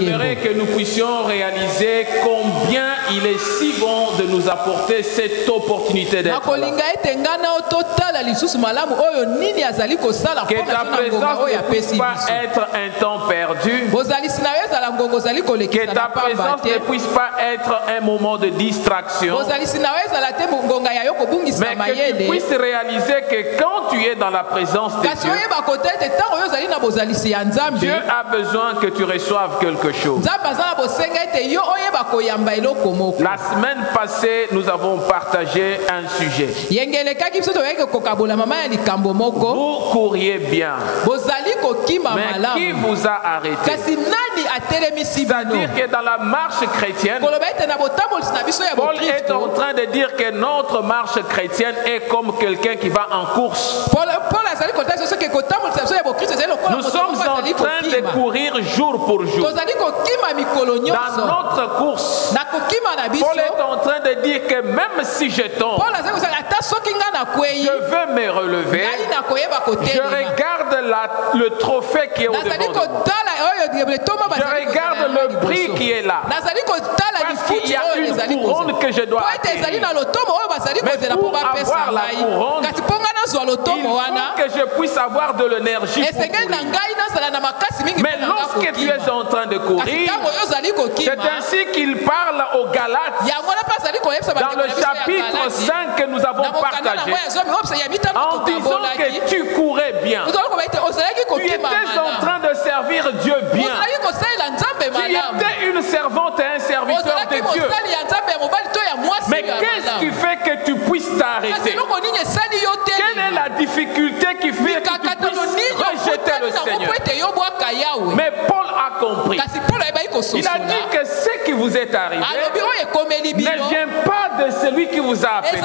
J'aimerais que nous puissions réaliser combien il est si bon de nous apporter cette opportunité d'être là. Que ta présence ne puisse pas être un temps perdu. Que ta présence ne puisse pas être un moment de distraction. Mais que tu puisses réaliser que quand tu es dans la présence de Dieu, Dieu a besoin que tu reçoives quelque chose. La semaine passée, nous avons partagé un sujet. Vous couriez bien. Mais qui vous a arrêté? C'est-à-dire que dans la marche chrétienne, Paul est en train de dire que notre marche chrétienne est comme quelqu'un qui va en course. Nous sommes en train de courir jour pour jour. Dans notre course, Paul est en train de dire que même si je tombe, je veux me relever. Je regarde le trophée qui est au-devant de moi. Je regarde le prix qui est là. Parce qu'il y a une couronne que je dois acquérir. Mais pour avoir la couronne, il faut que je puisse avoir de l'énergie pour courir. Mais lorsque tu es en train de courir, c'est ainsi qu'il parle aux Galates dans le chapitre 5 que nous avons partagé, en disant que tu courais bien. Tu étais en train de servir Dieu bien. Tu étais une servante et un serviteur de Dieu. Mais qu'est-ce qui fait que tu puisses t'arrêter? Quelle est la difficulté qui fait que tu puisses rejeter le Seigneur? Mais Paul a compris. Il a dit que ce qui vous est arrivé ne vient pas de celui qui vous a appelé.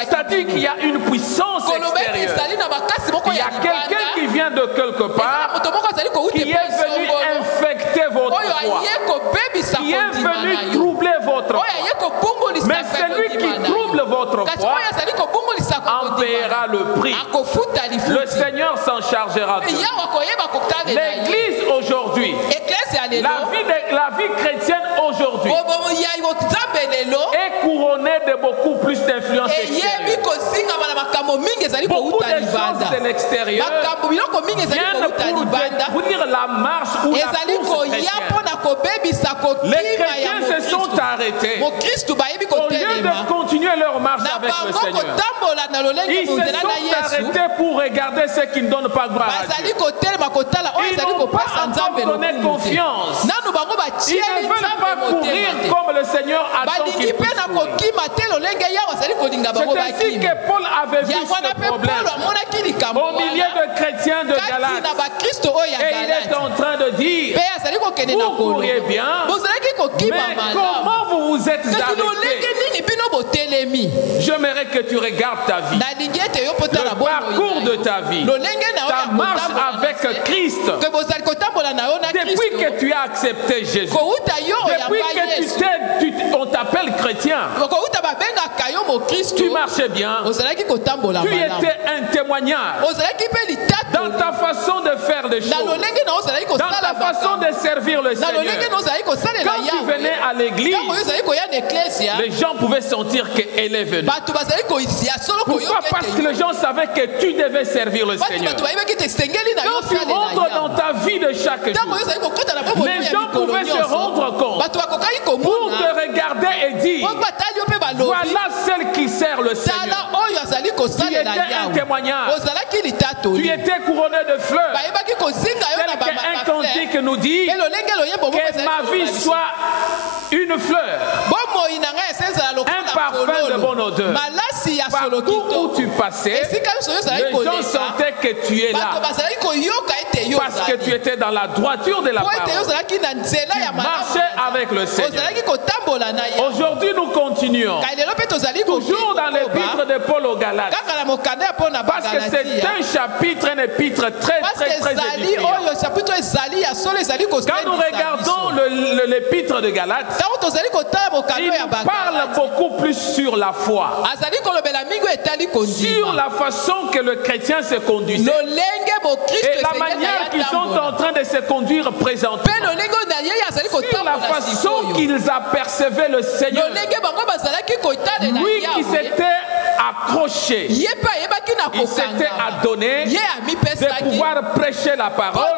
C'est-à-dire qu'il y a une puissance extérieure. Il y a quelqu'un qui vient de quelque part, qui est venu infecter votre foi, qui est venu troubler votre foi. Mais celui qui trouble votre foi en paiera le prix. Le Seigneur s'en chargera de nous. L'Église aujourd'hui, la vie chrétienne aujourd'hui est couronnée de beaucoup plus d'influence extérieure. Beaucoup de choses de l'extérieur viennent pour dire la marche ou la course chrétienne. Les chrétiens se sont arrêtés. Au lieu de continuer leur marche avec le Seigneur, ils se sont arrêtés pour regarder ce qui ne donne pas gloire à Dieu. Ils n'ont pas encore donné confiance. Ils ne veulent pas courir comme le Seigneur attend qu'ils puissent courir. C'est ainsi que Paul avait vu ce problème au milieu de chrétiens de Galates. Et il est en train de dire, vous couriez bien, mais comment vous vous êtes arrêtés? J'aimerais que tu regardes ta vie, le parcours de ta vie, ta marche avec Christ. Depuis que tu as accepté Jésus, depuis que on t'appelle chrétien, tu marchais bien, tu étais un témoignage dans ta façon de faire les choses, dans ta façon de servir le Seigneur. Quand tu venais à l'église, les gens pouvaient sentir qu'elle est venue. Pourquoi? Parce que les gens savaient que tu devais servir le Seigneur. Quand tu rentres dans ta vie de chaque jour, les gens pouvaient se rendre compte pour te regarder et dire, voilà celle qui sert le Seigneur. Tu étais un témoignage. Tu étais couronné de fleurs. Tel qu'un cantique nous dit, que ma vie soit une fleur, un parfum de bonne odeur. Partout où tu passais, les gens sentaient que tu es là, parce que tu étais dans la droiture de la parole. Tu marchais avec le Seigneur. Aujourd'hui, nous continuons, toujours dans l'épître de Paul aux Galates, parce que c'est un chapitre, un épître très édifiant. Quand nous regardons le l'épître de Galates, il parle beaucoup plus sur la foi, sur la façon que le chrétien se conduisait et la manière qu'ils sont en train de se conduire présentement, sur la façon qu'ils apercevaient le Seigneur, lui qui s'était accroché, il s'était adonné de pouvoir prêcher la parole,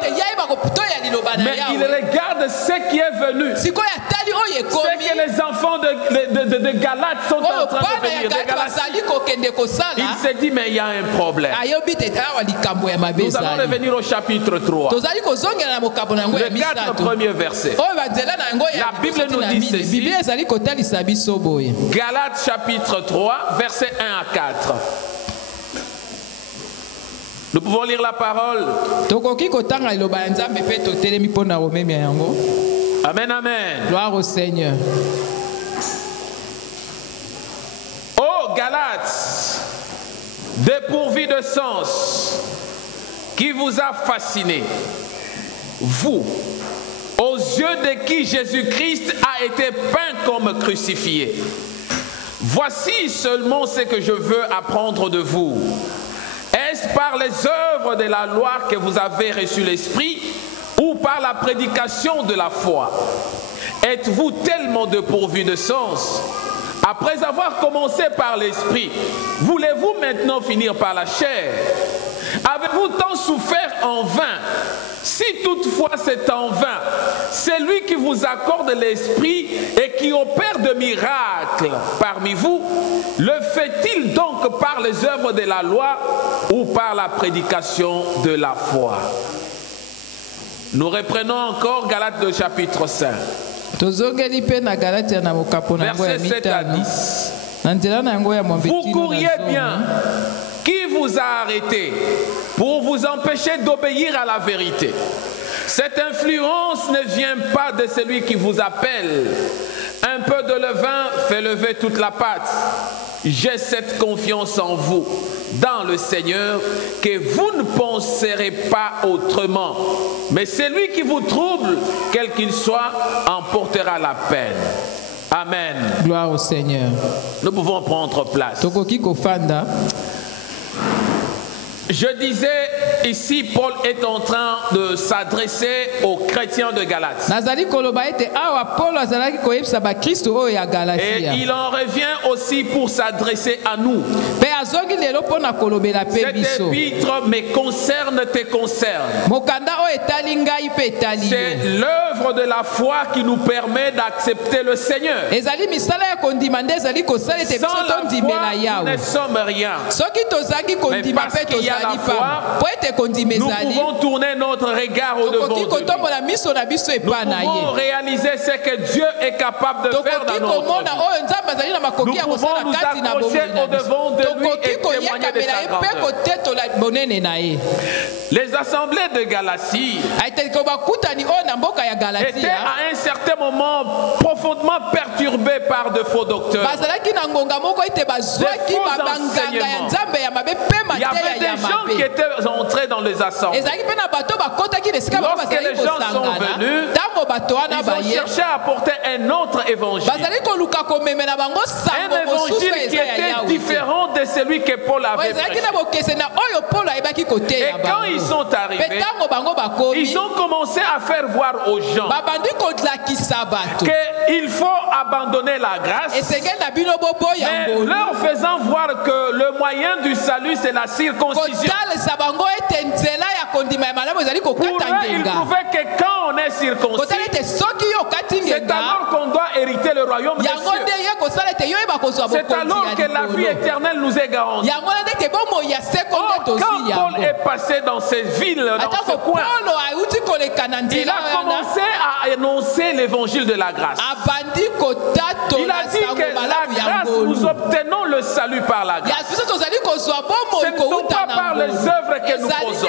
mais il regarde ce qui est venu, ce que les enfants de Galates sont en train de venir, de Galatie. Il s'est dit, mais il y a un problème. Nous allons revenir au chapitre 3, les 4 premiers versets. La Bible nous dit ceci, Galates chapitre 3, versets 1 à 4. Nous pouvons lire la parole. Amen, amen. Gloire au Seigneur. Ô Galates, dépourvus de sens, qui vous a fasciné, vous, aux yeux de qui Jésus-Christ a été peint comme crucifié. Voici seulement ce que je veux apprendre de vous. Est-ce par les œuvres de la loi que vous avez reçu l'Esprit ou par la prédication de la foi? Êtes-vous tellement dépourvus de sens? Après avoir commencé par l'Esprit, voulez-vous maintenant finir par la chair? Avez-vous tant souffert en vain? Si toutefois c'est en vain, c'est lui qui vous accorde l'Esprit et qui opère de miracles parmi vous, le fait-il donc par les œuvres de la loi ou par la prédication de la foi? Nous reprenons encore Galates de chapitre 5. Verset 7 à 10. Vous courriez bien. Qui vous a arrêté pour vous empêcher d'obéir à la vérité? Cette influence ne vient pas de celui qui vous appelle. Un peu de levain fait lever toute la pâte. J'ai cette confiance en vous, dans le Seigneur, que vous ne penserez pas autrement. Mais celui qui vous trouble, quel qu'il soit, en portera la peine. Amen. Gloire au Seigneur. Nous pouvons prendre place. Je disais ici, Paul est en train de s'adresser aux chrétiens de Galates. Et il en revient aussi pour s'adresser à nous. Cet épître me concerne, te concerne. C'est l'œuvre de la foi qui nous permet d'accepter le Seigneur. Sans la foi, nous ne sommes rien. Mais parce qu'il y a la foi, nous pouvons tourner notre regard au-devant de lui. Nous pouvons réaliser ce que Dieu est capable de faire dans notre vie. Nous pouvons nous accrocher au-devant de lui et témoigner de sa grandeur. Les assemblées de Galatie étaient à un certain moment profondément perturbées par de faux docteurs. Il y avait des gens qui étaient entrés dans les assemblées. Lorsque les gens sont venus, ils ont cherché à apporter un autre évangile. Un évangile qui était différent de celui que Paul avait prêché. Et quand ils sont arrivés, ils ont commencé à faire voir aux gens qu'il faut abandonner la grâce, mais leur faisant voir que le moyen du salut c'est la circoncision. Pour eux, ils trouvaient que quand on est circoncis, c'est alors qu'on doit hériter le royaume des cieux. C'est alors que la vie éternelle nous est garantie. Or, quand Paul est passé dans ces villes, dans ce coin, il a commencé à annoncer l'évangile de la grâce. Il a dit que la grâce, nous obtenons le salut par la grâce. Ce ne sont pas par les œuvres que nous posons.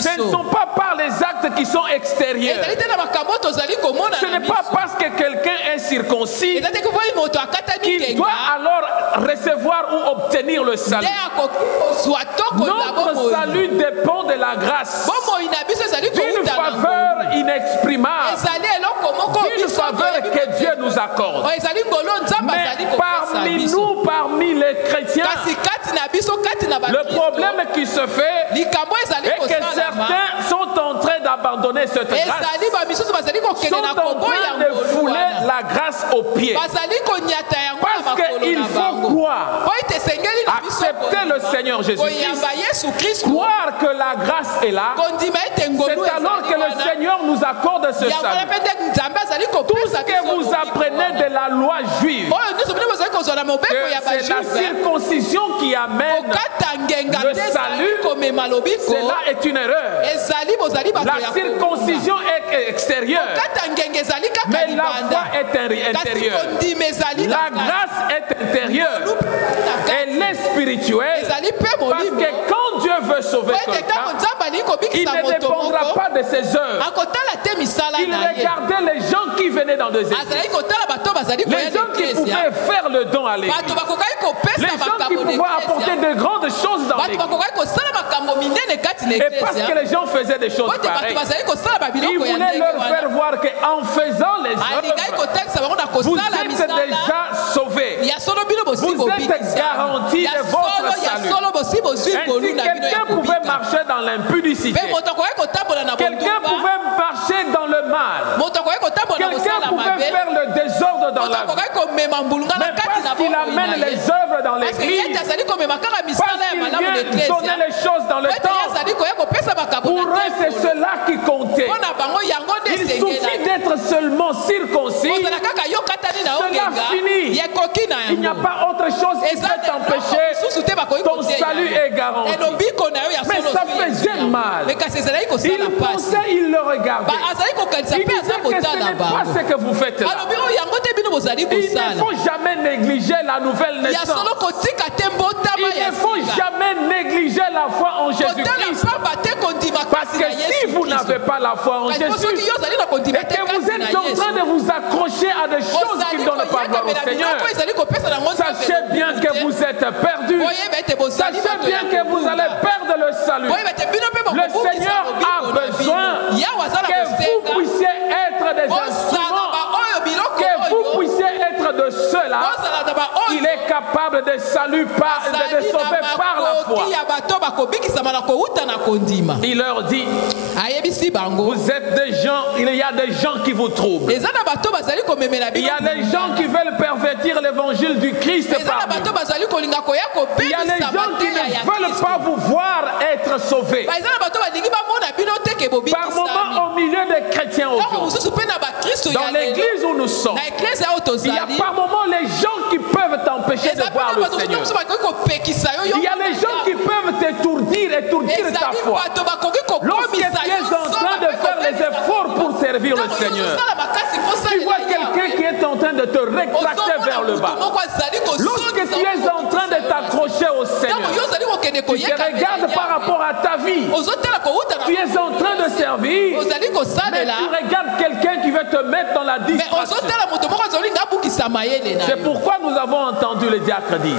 Ce ne sont pas par les actes qui sont extérieurs. Ce n'est pas parce que quelqu'un est circoncis qu'il doit alors recevoir ou obtenir le salut. Notre salut dépend de la grâce, d'une faveur inexprimable une faveur que Dieu nous accorde. Mais parmi nous, parmi les chrétiens, le problème qui se fait est que certains sont en train d'abandonner cette grâce, sont en train de fouler la grâce aux pieds. Parce qu'il faut croire, accepter le Seigneur Jésus-Christ, croire que la grâce est là. C'est alors que le Seigneur nous accorde ce salut. Tout ce que vous apprenez de la loi juive, c'est la circoncision qui amène le salut, cela est une erreur. La circoncision est extérieure, mais la foi est intérieure. La grâce est intérieure. Elle est spirituelle. Parce que quand Dieu veut sauver quelqu'un, il ne dépendra pas de ses œuvres. Il regardait les gens qui venaient dans des églises, les gens qui pouvaient faire le don à l'église, les gens qui pouvaient apporter de grandes choses dans l'église. Et parce que les gens faisaient des choses pareilles, il voulait leur faire voir qu'en faisant les œuvres, vous êtes déjà sauvés. Vous êtes garantis de votre salut. Ainsi, quelqu'un pouvait marcher dans l'impudicité. Quelqu'un pouvait marcher dans le mal. Quelqu'un pouvait faire le désordre dans la vie. Mais parce qu'il amène les œuvres dans l'église, parce qu'il vient donner les choses dans le temps, pour eux c'est cela qui comptait. Il suffit d'être seulement circoncis. Cela finit. Il n'y a pas autre chose qui peut t'empêcher. Ton salut est garanti. Mais ça faisait mal. Il pensait, il le regardait. Il disait que ce n'est pas ce que vous faites là. Il ne faut jamais négliger la nouvelle naissance. Il ne faut jamais négliger la foi en Jésus-Christ. Parce que si vous n'avez pas la foi en Jésus et que vous êtes en train de vous accrocher à des choses qui ne donnent pas gloire au Seigneur, sachez bien que vous êtes perdus. Sachez bien que vous allez perdre le salut. Le Seigneur a besoin que vous puissiez être des instruments, que vous puissiez être de ceux-là. Il est capable de sauver par la foi. Il leur dit, vous êtes des gens, il y a des gens qui vous troublent. Il y a des gens qui veulent pervertir l'évangile du Christ parmi vous. Il y a des gens qui ne veulent pas vous voir être sauvés. Par moments, au milieu des chrétiens aujourd'hui, dans l'église où nous sommes, il y a par moments les gens qui peuvent t'empêcher de voir le Seigneur. Il y a les gens qui peuvent t'étourdir ta foi. Lorsque tu es en train de faire les efforts pour servir le Seigneur, tu vois quelqu'un qui est en train de te rétracter vers le bas. Lorsque tu es en train de t'accrocher au Seigneur, tu te regardes par rapport à ta vie. Tu es en train de servir, mais tu regardes quelqu'un qui veut te mettre dans la distraction. C'est pourquoi nous avons entendu le diacre dire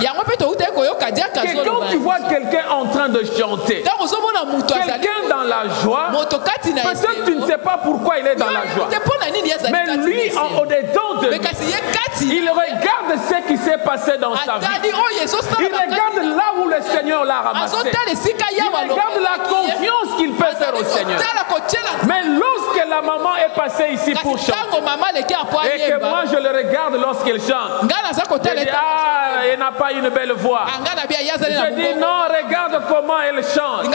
que quand tu vois quelqu'un en train de chanter, quelqu'un dans la joie, peut-être tu ne sais pas pourquoi il est dans la joie, mais lui, au-dedans de lui, il regarde ce qui s'est passé dans sa vie. Il regarde là où le Seigneur l'a ramassé. Il regarde la confiance qu'il peut faire au Seigneur. Mais lorsque la maman est passée ici pour chanter, et que moi je le regarde lorsqu'il chante, je dis, ah, elle n'a pas une belle voix. Je dis, non, regarde comment elle chante.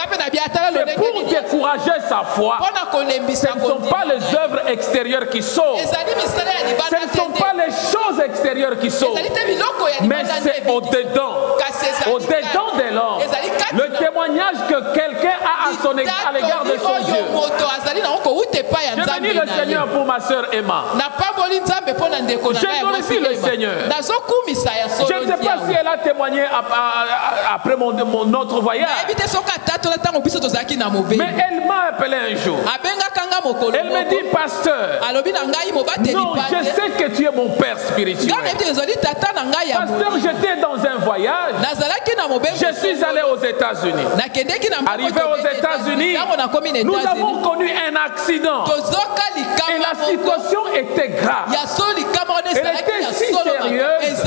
C'est pour décourager sa foi. Ce ne sont pas les œuvres extérieures qui sauvent. Ce ne sont pas les choses extérieures qui sauvent. Mais c'est au-dedans. Au-dedans de l'homme. Le témoignage que quelqu'un a à l'égard de son Dieu. Je bénis le Seigneur pour ma soeur Emma. Je glorifie le Seigneur. Je ne sais pas si elle a témoigné après mon autre voyage. Mais elle m'a appelé un jour. Elle me dit, pasteur, non, je sais que tu es mon père spirituel. Pasteur, j'étais dans un voyage. Je suis allé aux États-Unis. Arrivé aux États-Unis, nous avons connu un accident. Et la situation était grave. Elle était si sérieuse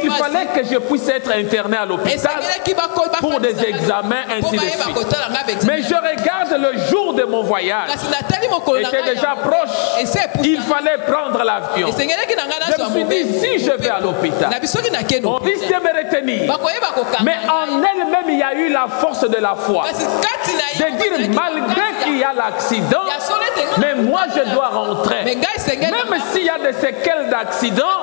qu'il fallait que je puisse être interné à l'hôpital pour des examens, ainsi de suite. Mais je regarde le jour de mon voyage. Était déjà proche. Il fallait prendre l'avion. Je me suis dit, si je vais à l'hôpital, on risque de me retenir. Mais en elle-même, il y a eu la force de la foi. De dire, malgré qu'il y a l'accident, mais moi je dois rentrer. Même s'il y a des séquelles d'accident,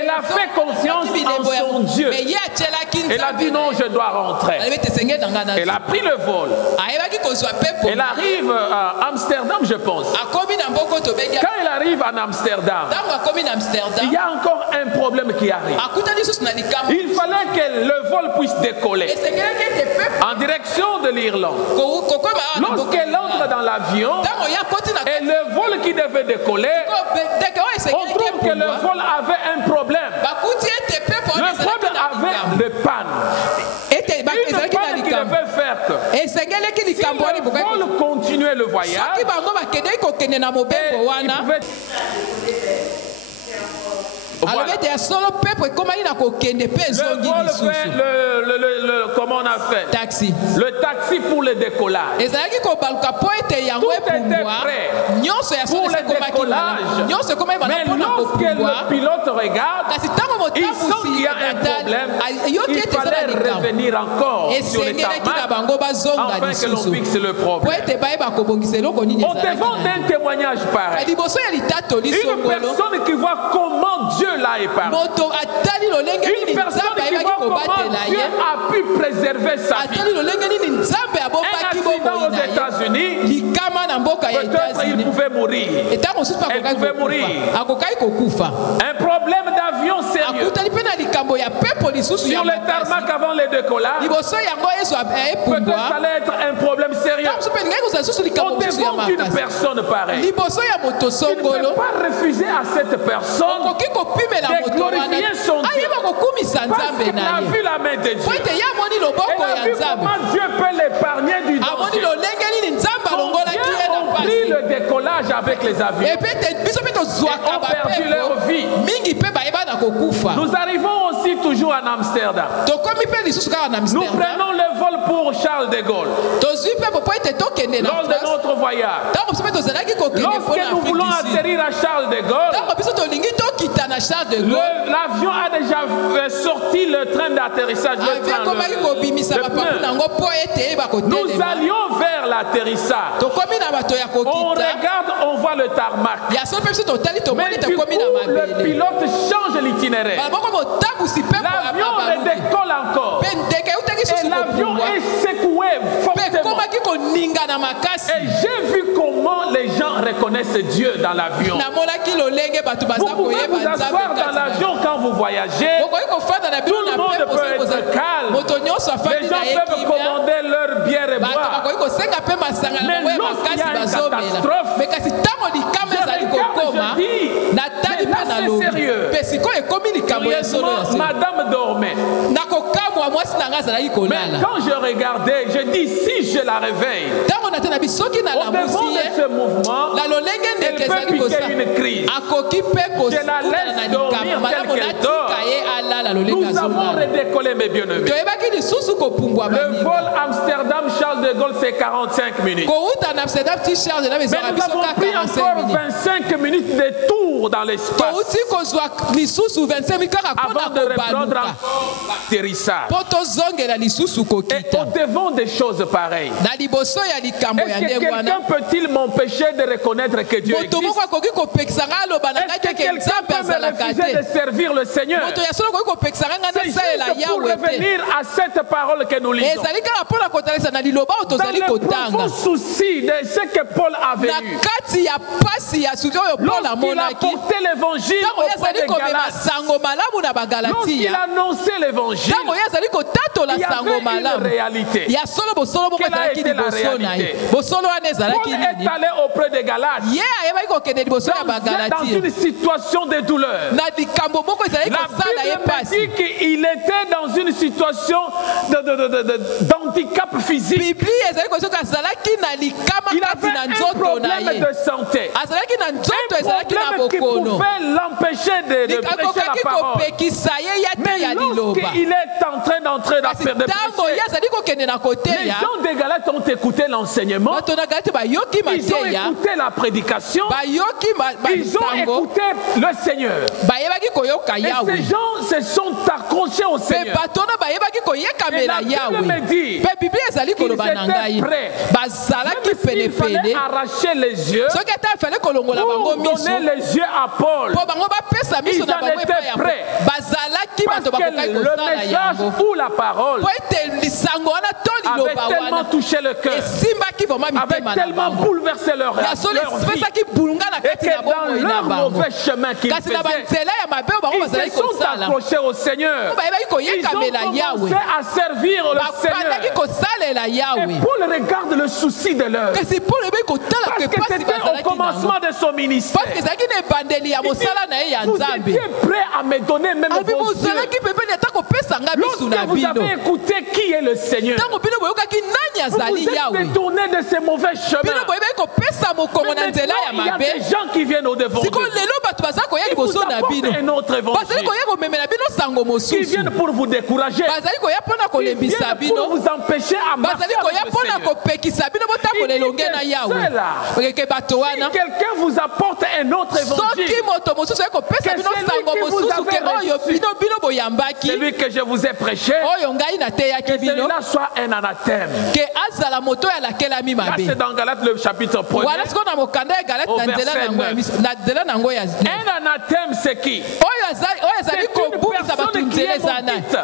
elle a fait confiance en son Dieu. Elle a dit non, je dois rentrer. Elle a pris le vol. Elle arrive à Amsterdam, je pense. Quand elle arrive en Amsterdam, il y a encore un problème qui arrive. Il fallait que le vol puisse décoller en direction de l'Irlande. Lorsqu'elle entre dans l'avion et le vol qui devait décoller, on trouve que le vol avait un problème. Le problème avait des pannes. Une panne qui devait faire que si le vol continuait le voyage, il pouvait... Voilà. Comment on a fait? Taxi. Le taxi pour le décollage. Tout était prêt pour le décollage. Mais lorsque le pilote regarde, il sent qu'il y a un problème. Il fallait revenir encore sur le tarmac afin que l'on fixe le problème. On devant d'un témoignage pareil, une personne qui voit comment Dieu l'a épargné. Une personne qui voit comment Dieu a pu préserver sa vie. Un accident aux États-Unis, peut-être il pouvait mourir. Elle pouvait mourir. Un problème d'avion sérieux. Sur le tarmac avant le décollage, peut-être ça allait être un problème sérieux. On devant une personne pareille, il ne peut pas refuser à cette personne de glorifier son Dieu. Parce qu'elle a vu la main de Dieu. Elle a vu comment Dieu peut l'épargner du danger. Combien ont pris le décollage avec les avions et ont perdu leur vie. Nous arrivons aussi toujours en Amsterdam. Nous prenons le vol pour Charles de Gaulle. Lors de notre voyage, lorsque nous voulons atterrir à Charles de Gaulle, l'avion a déjà sorti le train d'atterrissage. Nous allions vers l'atterrissage. On regarde, on voit le tarmac. Mais du coup, le pilote change l'itinéraire. L'avion redécolle encore. Et l'avion est secoué fortement. Et j'ai vu comment les gens reconnaissent Dieu dans l'avion. Vous pouvez vous asseoir dans l'avion quand vous voyagez. Tout le monde peut être calme. Les gens peuvent commander leur bière et boire. Mais lorsqu'il y a une catastrophe, je dis, mais là c'est sérieux. Curieusement, madame dormait. Mais quand je regardais, je dis, si je la réveille, au devant de ce mouvement, elle peut piquer une crise. Je la laisse dormir telle qu'elle dort. Nous avons redécollé, mes bien-aimés. Le vol Amsterdam-Charles de Gaulle, c'est 45 minutes. Mais nous avons pris encore 25 minutes de tour dans l'espace avant de reprendre l'atterrissage. Et au devant des choses pareilles, est-ce que quelqu'un peut-il m'empêcher de reconnaître que Dieu existe? Est-ce que quelqu'un peut me refuser de servir le Seigneur? C'est juste pour revenir à cette parole que nous lisons. Dans le profond souci de ce que Paul avait eu, lorsqu'il a porté l'évangile auprès des Galates, lorsqu'il annonçait l'évangile, il y avait une réalité. Quelle a été la réalité? Paul est allé auprès des Galates dans une situation de douleur. La Bible dit qu'il était dans une situation d'handicap physique. Il avait un problème de santé. Un problème qui pouvait l'empêcher de prêcher la parole. Mais lorsqu'il est en train d'entrer dans le prêcher, les gens des Galates ont écouté l'enseignement. Ils ont écouté la prédication. Ils ont écouté le Seigneur. Et ces gens se sont accrochés au Seigneur. Et la Bible me dit qu'ils étaient prêts. Même s'il fallait arracher les yeux pour donner les yeux à Paul, ils en étaient prêts. Parce que le message ou la parole avait tellement touché le cœur, avait tellement bouleversé leur vie, et que dans leur mauvais chemin qu'ils faisaient, ils se sont accrochés au Seigneur. Ils ont commencé à servir le Seigneur. Et Paul regarde le souci de l'heure. Parce que c'était au commencement de son ministère. Vous étiez prêts à me donner même vos yeux. Lorsque vous avez écouté qui est le Seigneur, vous vous êtes détourné de ces mauvais chemins. Mais maintenant, il y a des gens qui viennent au devant de vous. Ils vous apportent un autre évangile. Qui viennent pour vous décourager. Qui viennent pour vous empêcher à marcher avec le Seigneur. Si quelqu'un vous apporte un autre évangile, celui que je vous ai prêché, que celui-là soit un anathème. Là, c'est dans Galates le chapitre 1er, au verset 9. Un anathème, c'est qui? C'est une personne qui est maudite,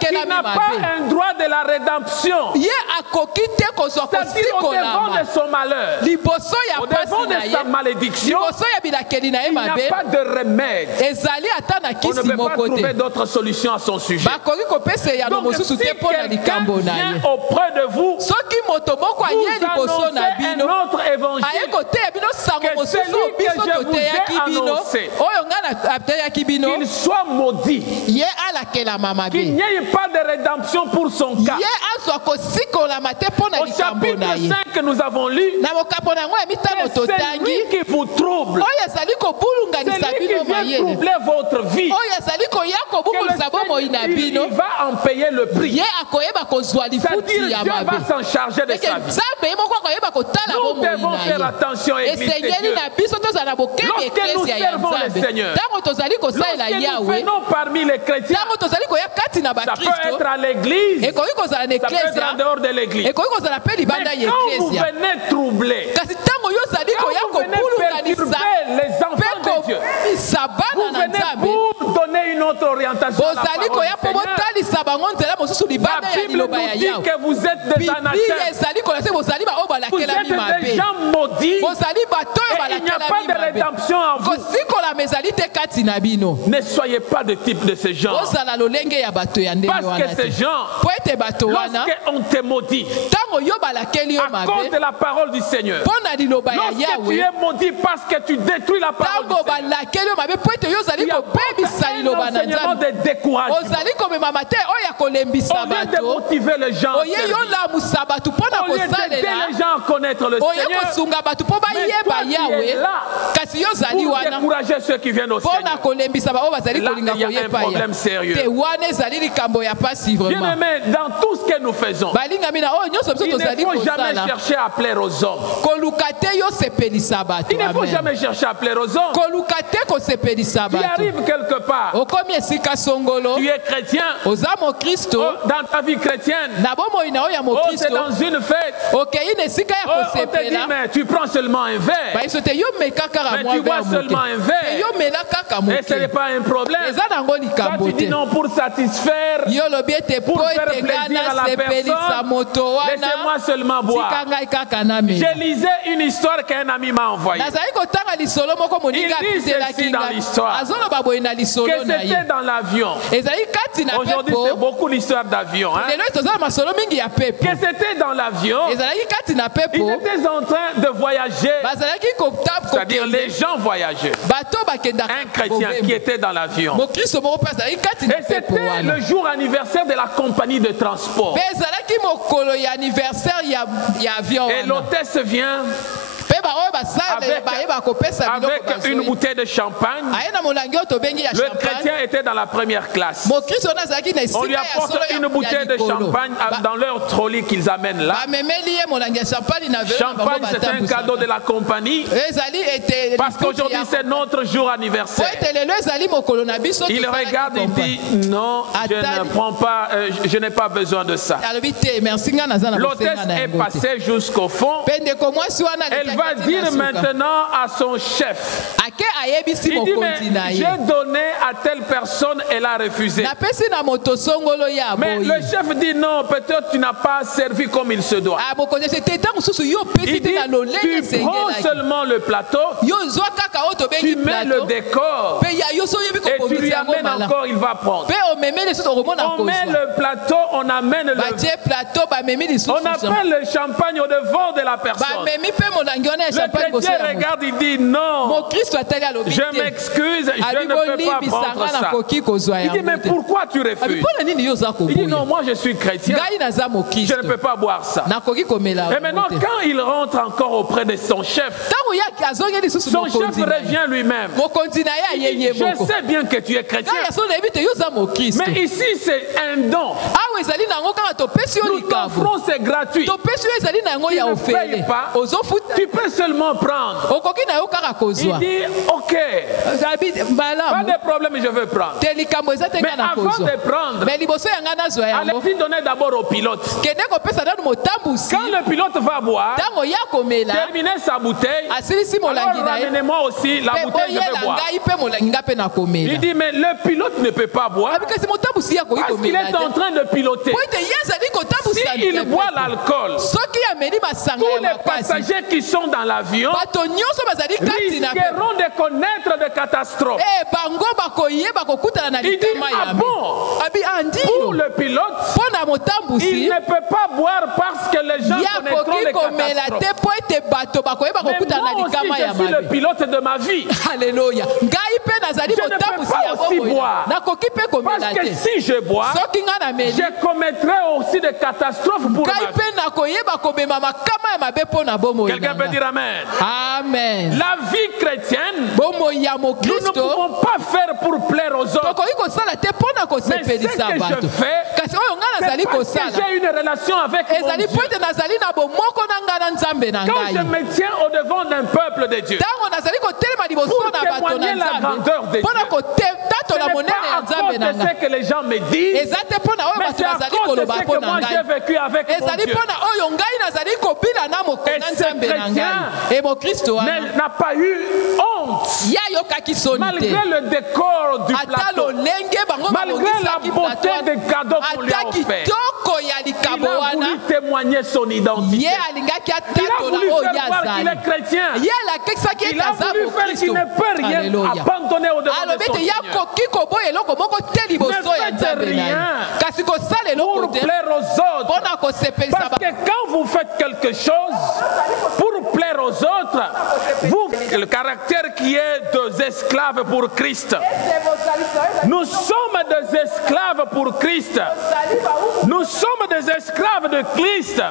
qui n'a pas un droit de la rédemption. C'est-à-dire au devant de son malheur, au devant de sa malédiction, il n'y a pas de remède. On ne peut pas trouver d'autre solution à son sujet. Donc si quelqu'un vient auprès de vous, vous annoncez un autre évangile que celui que je vous ai annoncé, qu'il soit maudit, qu'il n'y ait pas de rédemption pour son cas. Au chapitre 5 que nous avons lu, c'est celui qui vous trouble, celui qui vient troubler votre vie, que le Seigneur va en payer le prix. C'est-à-dire Dieu va s'en charger de sa vie. Nous devons faire attention, Église de Dieu. Lorsque nous servons le Seigneur, lorsque nous venons parmi les chrétiens, ça peut être à l'église, ça peut être en dehors de l'église. Mais quand vous venez troubler, quand vous venez perturber les enfants de Dieu, vous venez pour donner une autre orientation à la parole du Seigneur. La Bible nous dit que vous êtes des anathèmes. Vous êtes des gens maudits et il n'y a pas de rédemption en vous. Ne soyez pas de type de ces gens. Parce que ces gens, lorsqu'on te maudit à cause de la parole du Seigneur, lorsque tu es maudit parce que tu détruis la parole du Seigneur, il y a un enseignement de découragement. Au lieu de motiver les gens à servir, au lieu d'aider les gens à connaître le Seigneur, mais toi qui es là pour décourager ceux qui viennent au Seigneur, là il y a un problème sérieux. Bien aimé, dans tout ce que nous faisons, il ne faut jamais chercher à plaire aux hommes. Il ne faut jamais chercher à plaire aux hommes. Tu arrives quelque part, tu es chrétien, dans ta vie chrétienne, c'est dans une fête, on te dit mais tu prends seulement un verre, mais tu bois seulement un verre, Et ce n'est pas un problème. Toi, tu dis non pour satisfaire, pour faire plaisir à la personne. Laissez-moi seulement boire. Je lisais une histoire qu'un ami m'a envoyée. Il dit ceci dans l'histoire, que c'était dans l'avion. Aujourd'hui, c'est beaucoup l'histoire d'avion. Hein? Que c'était dans l'avion. Ils étaient en train de voyager. C'est-à-dire les gens voyageaient. Un chrétien qui était dans l'avion. Et c'était le jour anniversaire de la compagnie de transport. Et l'hôtesse vient avec une bouteille de champagne. Le chrétien était dans la première classe. On lui apporte une bouteille de champagne dans leur trolley qu'ils amènent là. Champagne, c'est un cadeau de la compagnie. Parce qu'aujourd'hui, c'est notre jour anniversaire. Il regarde et dit non, je ne prends pas, je n'ai pas besoin de ça. L'hôtesse est passée jusqu'au fond. Elle va dire maintenant à son chef. Il dit, mais j'ai donné à telle personne, elle a refusé. Mais le chef dit non, peut-être tu n'as pas servi comme il se doit. Il dit, tu prends seulement le plateau, tu mets le décor et tu lui amènes encore, il va prendre. On met le plateau, on amène le... On appelle le champagne au devant de la personne. Le chrétien regarde, il dit non, je m'excuse, je ne peux pas prendre ça. Il dit mais pourquoi tu refuses? Il dit non, moi je suis chrétien, je ne peux pas boire ça. Et maintenant quand il rentre encore auprès de son chef revient lui-même. Je sais bien que tu es chrétien, mais ici c'est un don. Nous t'offrons, c'est gratuit. Tu ne payes pas, tu peux seulement prendre. Il dit ok, pas de problème, je veux prendre. Mais avant de prendre, allez-y donner d'abord au pilote. Quand le pilote va boire, terminer sa bouteille, alors ramenez-moi aussi la bouteille, je veux boire. Il dit mais le pilote ne peut pas boire parce qu'il est en train de piloter. S'il boit l'alcool, tous les passagers qui sont dans l'avion risqueront de connaître des catastrophes. Il dit ah bon, pour le pilote, il ne peut pas boire parce que les gens connaîtront les catastrophes. Mais moi aussi je suis le pilote de ma vie. Alléluia. Je ne peux pas aussi boire parce que si je bois, je commettrai aussi des catastrophes pour ma vie. Quelqu'un peut dire amen. Amen. La vie chrétienne, nous ne pouvons pas faire pour plaire aux autres. Mais ce que je fais, c'est parce que j'ai une relation avec mon Dieu. Quand je me tiens au devant d'un peuple de Dieu, pour témoigner la grandeur de Dieu, ce n'est pas à cause de ce que les gens me disent, mais c'est à cause de ce que moi j'ai vécu avec mon Dieu. Et ce chrétien n'a pas eu honte, malgré le décor du plateau, malgré la beauté des cadeaux qu'on lui a offert. Il a voulu témoigner son identité. Il a voulu faire voir qu'il est chrétien. Il a voulu faire qu'il ne peut rien abandonner au devant de son Seigneur. Ne faites rien pour plaire aux autres. Parce que quand vous faites quelque chose pour plaire aux autres, vous, le caractère qui est des esclaves pour Christ. Nous sommes des esclaves pour Christ. Nous sommes des esclaves de Christ.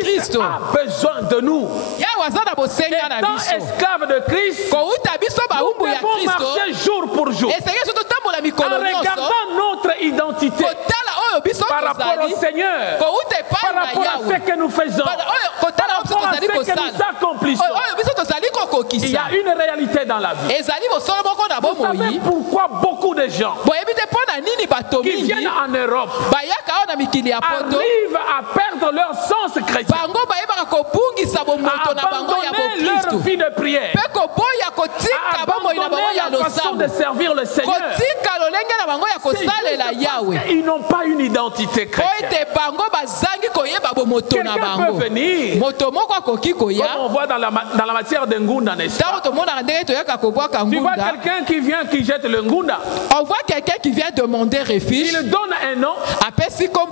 Christ a besoin de nous. Étant esclaves de Christ, nous devons marcher jour pour jour en regardant notre identité par rapport au Seigneur, par rapport à ce que nous faisons, par rapport à ce que nous accomplissons. Il y a une réalité dans la vie. Vous savez pourquoi beaucoup de gens qui viennent en Europe arrivent à perdre leur sens chrétien, à abandonner leur vie de prière, à abandonner la façon de servir le Seigneur, ils n'ont pas une identité chrétienne. Quelqu'un peut venir, comme on voit dans la matière de Ngunda, n'est-ce pas? Tu vois quelqu'un qui vient, qui jette le Ngunda. On voit quelqu'un qui vient demander refuge. Il donne un nom, mais ce n'est pas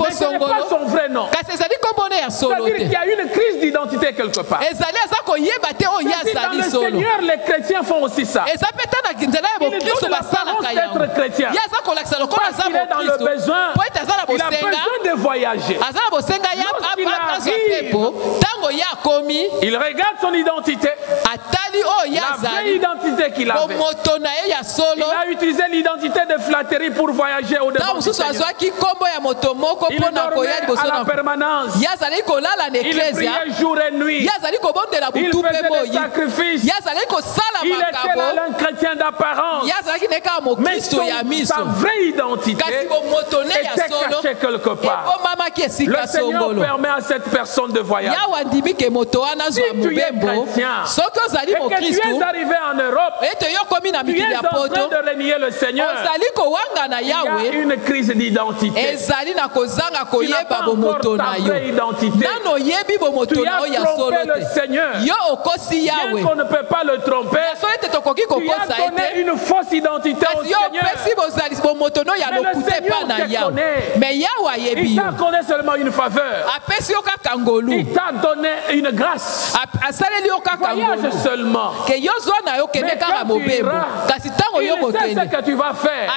son vrai nom. C'est-à-dire qu'il y a une crise d'identité quelque part. Et dans le Seigneur, les chrétiens font aussi ça. Ils donnent l'apparence d'être chrétien. Parce qu'il est dans le besoin, il a besoin de voyager. Il regarde son identité, la vraie identité qu'il avait. Il a utilisé l'identité de flatterie pour voyager au-devant du Seigneur. Il dormait à la permanence. Il priait jour et nuit. Il faisait des sacrifices. Il était là un chrétien d'apparence. Mais sa vraie identité était cachée quelque part. Le Seigneur permet à cette personne de voyager. Si tu es chrétien et que tu es arrivé en Europe, tu es en train de renier le Seigneur, il y a une crise d'identité. Tu n'as pas encore ta vraie identité. Tu as trompé le Seigneur. Bien qu'on ne peut pas le tromper, tu as donné une fausse identité au Seigneur. Mais le Seigneur te connaît. Il t'a accordé seulement une faveur. Il t'a donné une grâce. Voyage seulement. Mais quand tu iras, il sait ce que tu vas faire.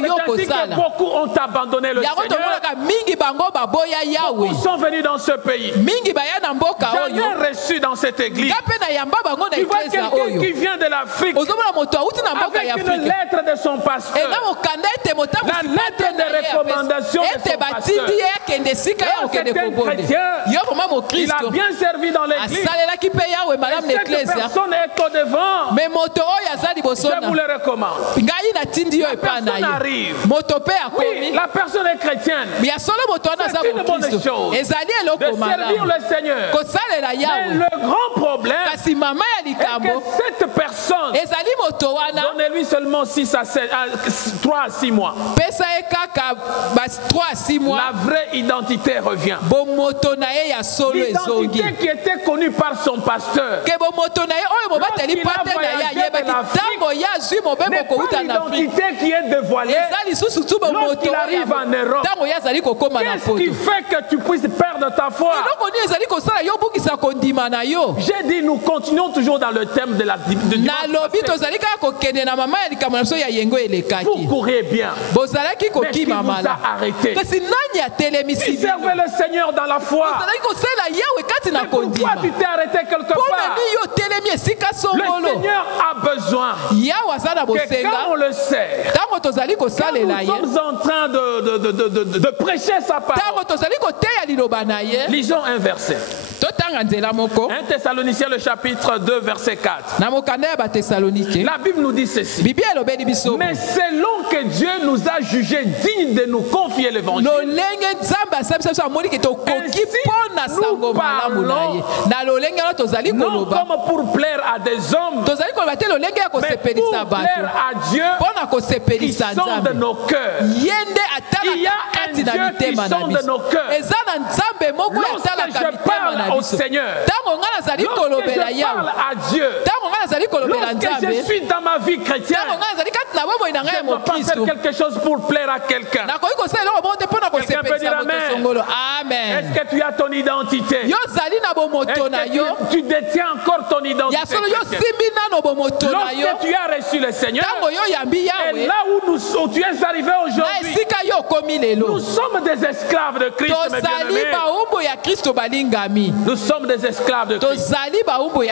C'est-à-dire que beaucoup ont abandonné le Seigneur. Beaucoup sont venus dans ce pays. Jamais reçu dans cette église. Tu vois quelqu'un qui vient de l'Afrique avec une lettre de son pasteur. La lettre de recommandation de son pasteur. C'est un chrétien. Il a bien servi dans l'église. Cette personne est au devant. Je vous le recommande. La personne arrive. Oui, la personne est chrétienne. C'est une bonne chose de servir le Seigneur. Mais le grand problème est que cette personne, donnez-lui seulement 3 à 6 mois. La vraie identité revient. L'identité qui était connue par son pasteur. Lorsqu'il a voyagé de l'Afrique, n'est pas l'identité qui est dévoilée. Lorsqu'il arrive en Europe, qu'est-ce qui fait que tu puisses perdre ta foi? J'ai dit, nous continuons toujours dans le thème de la vous courez bien. Mais qui vous a arrêté? Il servait le Seigneur dans la foi. Mais pourquoi tu t'es arrêté quelque part? Le Seigneur a besoin que quand on le sert, quand nous sommes en train de prêcher sa parole, lisons un verset. 1 Thessaloniciens le chapitre 2 verset 4. La Bible nous dit ceci. Mais selon que Dieu nous a jugés dignes de nous confier l'évangile, nous parlons non comme pour plaire à des hommes, mais pour plaire à Dieu qui sonde nos cœurs. Il y a un Dieu qui sonde nos cœurs. Lorsque je parle au Seigneur, lorsque je parle à Dieu, lorsque je suis dans ma vie chrétienne, je ne dois pas faire quelque chose pour plaire à quelqu'un. Quelqu'un peut dire Amen. Est-ce que tu as ton identité? Est-ce que tu détiens encore ton identité? Lorsque tu as reçu le Seigneur, et là où tu es arrivé aujourd'hui, nous sommes des esclaves de Christ, mes bien-aimés. Nous sommes des esclaves de Christ.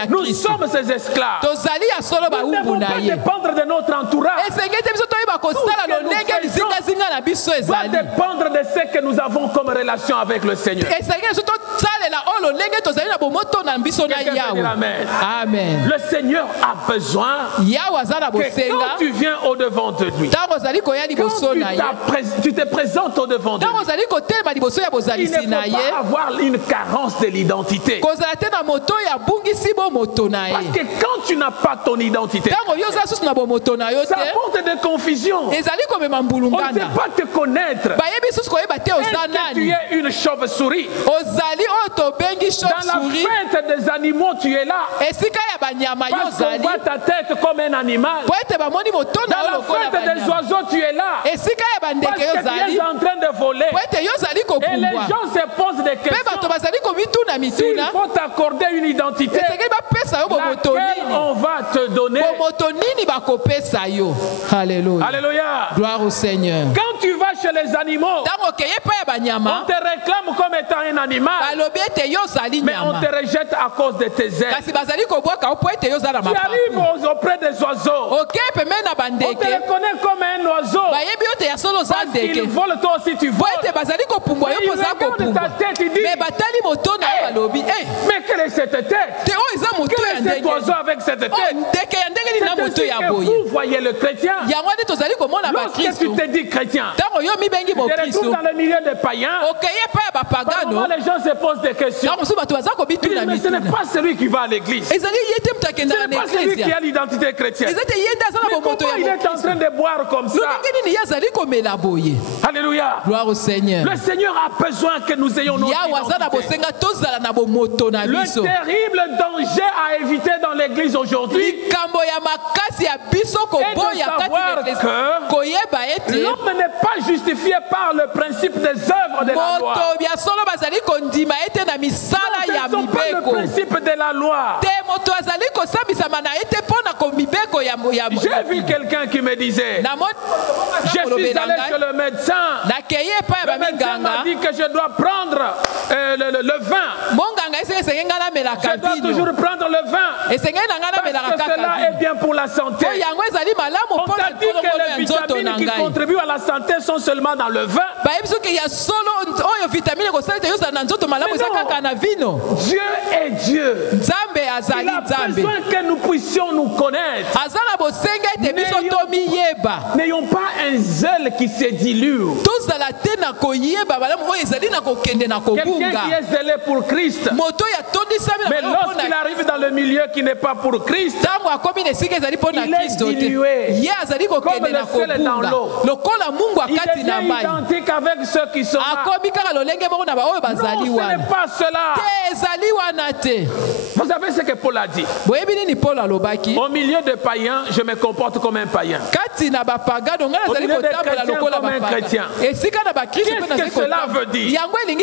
Nous sommes ces esclaves. Nous ne devons pas dépendre de notre entourage. doit dépendre de ce que nous avons comme relation avec le Seigneur. Amen. Le Seigneur a besoin que quand tu viens au-devant de lui, quand tu te présentes au-devant de lui, il ne faut pas avoir une carence de l'identité. Parce que quand tu n'as pas ton identité, ça apporte de confusion. On ne sait pas te connaître. Est-ce que tu es une chauve-souris? Dans la fête des animaux, tu es là. Parce qu'on voit ta tête comme un animal. Dans la fête des oiseaux, tu es là. Parce que tu es en train de voler. Et les gens se posent des questions. S'il faut t'accorder une identité, laquelle on va te donner. Alléluia. Alléluia. Gloire au Seigneur. Quand tu vas chez les animaux, on te réclame comme étant un animal, mais on te rejette à cause de tes ailes. Tu arrives auprès des oiseaux, on te reconnaît comme un oiseau, parce qu'ils volent, toi aussi tu voles. Mais ils regardent ta tête, ils disent, mais quelle est cette tête? Quel est cet oiseau avec cette tête? C'est que vous voyez le chrétien. Lorsque tu te dis chrétien, tu te retrouves dans le milieu des païens. Parfois les gens se posent des questions. Mais ce n'est pas celui qui va à l'église. Ce n'est pas celui qui a l'identité chrétienne. Mais pourquoi il est en train de boire comme ça? Alléluia. Gloire au Seigneur. Le Seigneur a besoin que nous ayons notre identité. Le terrible danger à éviter dans l'église aujourd'hui est de savoir que l'homme n'est pas justifié par le principe des œuvres de la loi. Ce ne sont pas le principe de la loi. J'ai vu quelqu'un qui me disait, je suis allé chez le médecin. Le médecin m'a dit que je dois prendre le vin. Je dois toujours prendre le vin. Parce que cela est bien pour la santé. On t'a dit que les vitamines qui contribuent à la santé sont seulement dans le vin. Non. Dieu est Dieu. Il a besoin que nous puissions nous connaître. N'ayons pas un zèle qui se dilue. Quelqu'un qui est zélé pour Christ, mais lorsqu'il arrive dans le milieu qui n'est pas pour Christ, il est dilué comme le sel dans l'eau. Il devient identique avec ceux qui sont là. Non, ce n'est pas cela. Vous savez ce que Paul a dit? Au milieu de païens, je me comporte comme un païen. Au milieu des chrétiens, comme un chrétien. Qu'est-ce que cela veut dire?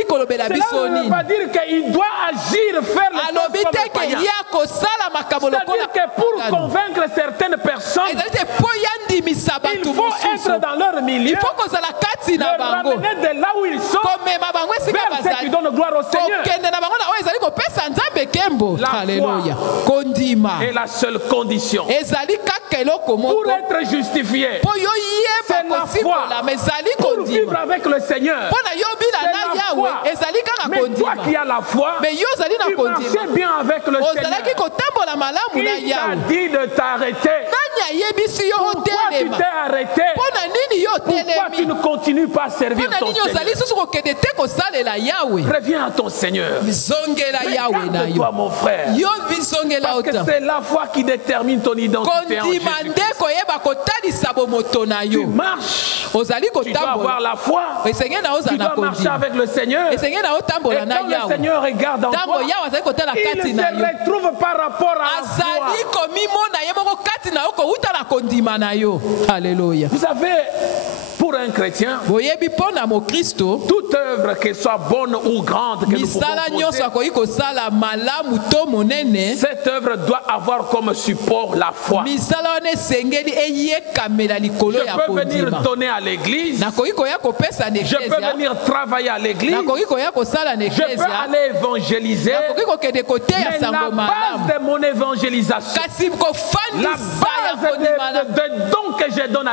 Cela ne veut pas dire qu'il doit agir, faire les choses comme un païen. C'est-à-dire que pour convaincre certaines personnes, il faut être dans leur milieu, les ramener de là où ils sont vers ceux qui donnent gloire au Seigneur. La foi est la seule condition pour être justifié. C'est la foi pour vivre avec le Seigneur. C'est la foi. Mais toi qui as la foi, tu marchais bien avec le Seigneur. Il t'a dit de t'arrêter. Pourquoi tu t'es arrêté? Pourquoi tu ne continues pas à servir ton Seigneur? Reviens à ton Seigneur. Regarde-toi mon frère. Parce que c'est la foi qui détermine ton identité en Jésus-Christ. Tu marches, tu dois avoir la foi. Tu dois marcher avec le Seigneur. Et quand le Seigneur regarde en toi, il se retrouve par rapport à la foi. Alléluia. Vous savez, Pour un chrétien, toute œuvre, qu'elle soit bonne ou grande, que nous pouvons poser, cette œuvre doit avoir comme support la foi. Je peux venir donner à l'église, je peux venir travailler à l'église, je peux aller évangéliser, mais la base de mon évangélisation, la base de dons que je donne à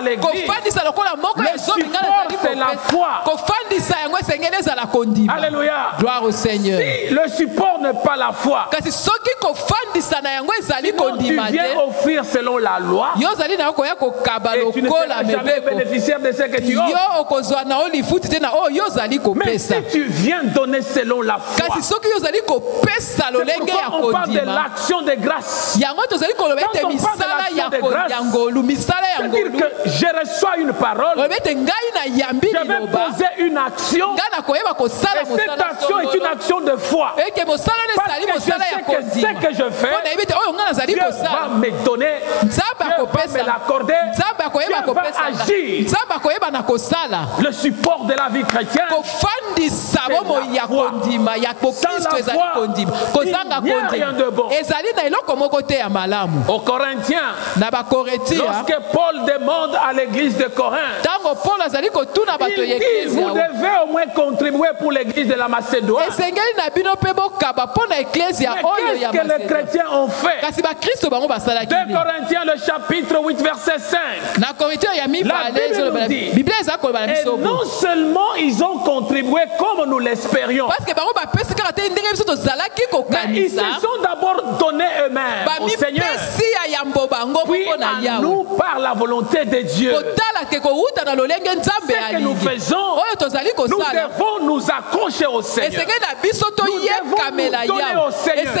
l'église, le support, c'est la foi. Alléluia. Gloire au Seigneur. Si le support n'est pas la foi, sinon tu viens offrir selon la loi et tu ne seras jamais bénéficiaire de ce que tu offres. Mais si tu viens donner selon la foi, c'est pourquoi on parle de l'action de grâce. Quand on parle de l'action de grâce, c'est-à-dire que je reçois une parole, je vais poser une action, et cette action est une action de foi. Parce que je sais que ce que je fais, Dieu va me donner, Dieu va me l'accorder, Dieu va agir. Le support de la vie chrétienne, c'est la foi. Sans la foi, il n'y a rien de bon. Aux Corinthiens, lorsque Paul demande à l'église de Corinthe, il dit, vous devez au moins contribuer pour l'église de la Macédoine. Mais qu'est-ce que les chrétiens ont fait? 2 Corinthiens, le chapitre 8, verset 5. La Bible nous dit, et non seulement ils ont contribué comme nous l'espérions, mais ils se sont d'abord donnés eux-mêmes au Seigneur, puis à nous par la volonté de Dieu. Ce que nous faisons, nous devons nous accrocher au Seigneur. Nous devons nous donner au Seigneur.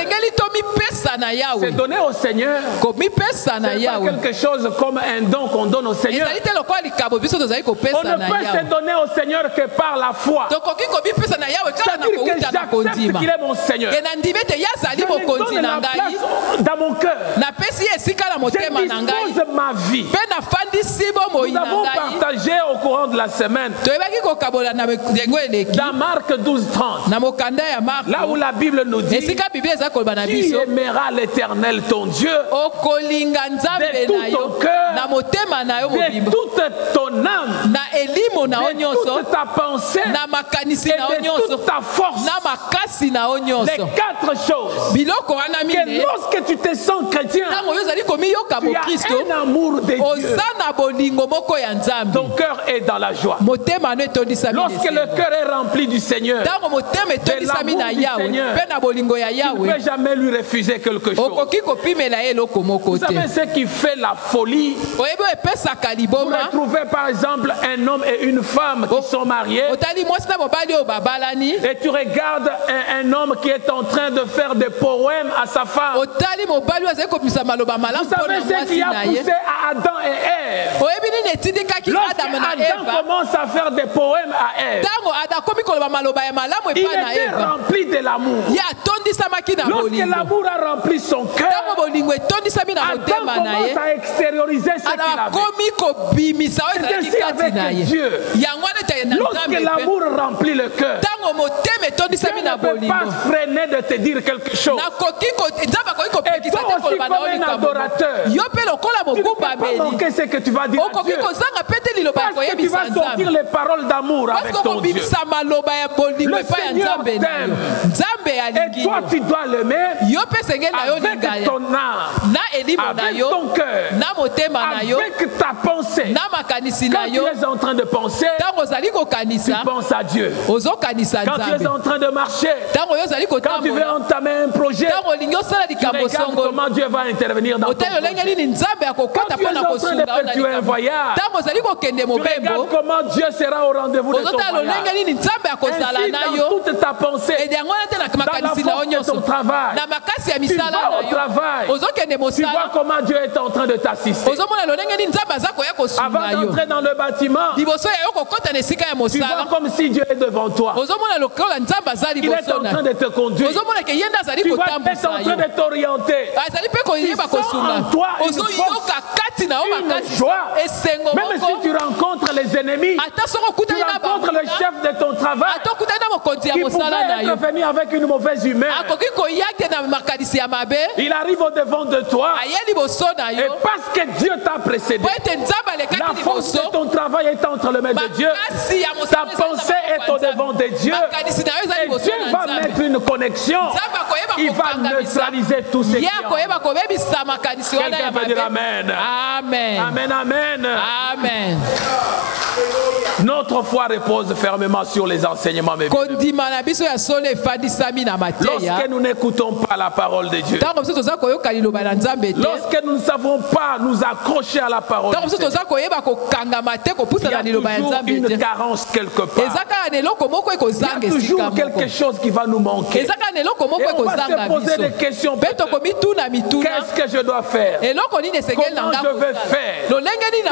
C'est donner au Seigneur. C'est pas quelque chose comme un don qu'on donne au Seigneur. On ne peut se donner au Seigneur que par la foi. C'est-à-dire que j'accepte qu'il est mon Seigneur. Je lui donne la place dans mon cœur. Je dispose ma vie. Nous avons partagé au courant de la semaine dans Marc 12:30, là où la Bible nous dit, tu aimeras l'Éternel ton Dieu de tout ton cœur, de toute ton âme, de toute ta pensée et de toute ta force. Les 4 choses que lorsque tu te sens chrétien, tu as un amour de Dieu. Ton cœur est dans la joie. Lorsque le cœur est rempli du Seigneur, de l'amour du Seigneur, tu ne peux jamais lui refuser quelque chose. Vous savez ce qui fait la folie? Vous retrouvez par exemple un homme et une femme qui sont mariés, et tu regardes un homme qui est en train de faire des poèmes à sa femme. Vous savez ce qui a poussé à Adam et Ève? Lorsque Adam commence à faire des poèmes à Ève, il était rempli de l'amour. Lorsque l'amour a rempli son cœur, Adam commence à extérioriser ce qu'il avait. C'est ainsi avec Dieu. Lorsque l'amour remplit le cœur, Dieu ne peut pas freiner de te dire quelque chose. Et toi aussi comme un adorateur, tu ne peux pas manquer ce que tu vas dire à Dieu. Parce que tu vas sortir les paroles d'amour avec ton Dieu. Le Seigneur t'aime. Et toi tu dois l'aimer avec ton âme, avec ton cœur, avec ta pensée. Quand tu es en train de penser, tu penses à Dieu. Quand tu es en train de marcher, quand tu veux entamer un projet, tu regardes comment Dieu va intervenir dans ton projet. Quand tu es en train d'effectuer un voyage, tu regardes comment Dieu sera au rendez-vous de ton voyage. Ainsi, dans toute ta pensée, dans la force ton travail. Tu vas au travail. Tu vois comment Dieu est en train de t'assister. Avant d'entrer dans le bâtiment, tu vois comme si Dieu est devant toi. Il est en train de te conduire. Il est en train de t'orienter. Il sent en toi une joie. Même si tu rencontres les ennemis, tu rencontres le chef de ton travail qui pouvait être venu avec une mauvaise humeur. Il arrive au devant de toi et parce que Dieu t'a précédé, la force de ton travail est entre les mains de Dieu. Ta pensée est au devant de Dieu et Dieu va mettre une connexion. Il va neutraliser tous ces clients. Quelqu'un peut dire Amen. Amen. Amen, amen. Amen. Notre foi repose fermement sur les enseignements. Lorsque nous n'écoutons pas la parole de Dieu, lorsque nous ne savons pas nous accrocher à la parole de Dieu, il y a toujours une carence quelque part. Il y a toujours quelque chose qui va nous manquer. Et on va se poser des questions. Qu'est-ce que je dois faire? Comment je vais faire?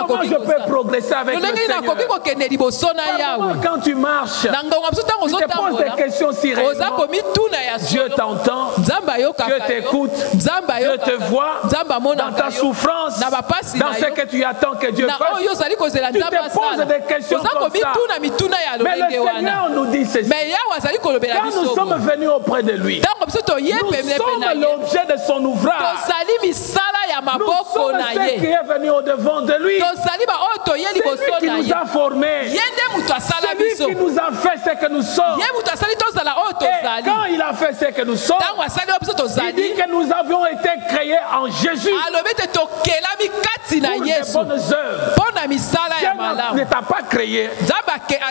Comment je peux progresser avec le Seigneur? Quand tu marches, tu te poses des questions si réellement Dieu t'entend, Dieu t'écoute, Dieu te voit dans ta souffrance, dans ce que tu attends que Dieu fasse. Tu te poses des questions comme ça. Mais le Seigneur nous dit ceci. Quand nous sommes venus auprès de lui, nous sommes l'objet de son ouvrage. Nous sommes ceux qui est venu au devant de lui. C'est lui qui nous a formés. C'est lui qui nous a fait ce que nous sommes. Et quand il a fait ce que nous sommes, il dit que nous avions été créés en Jésus pour de bonnes œuvres. Dieu ne t'a pas créé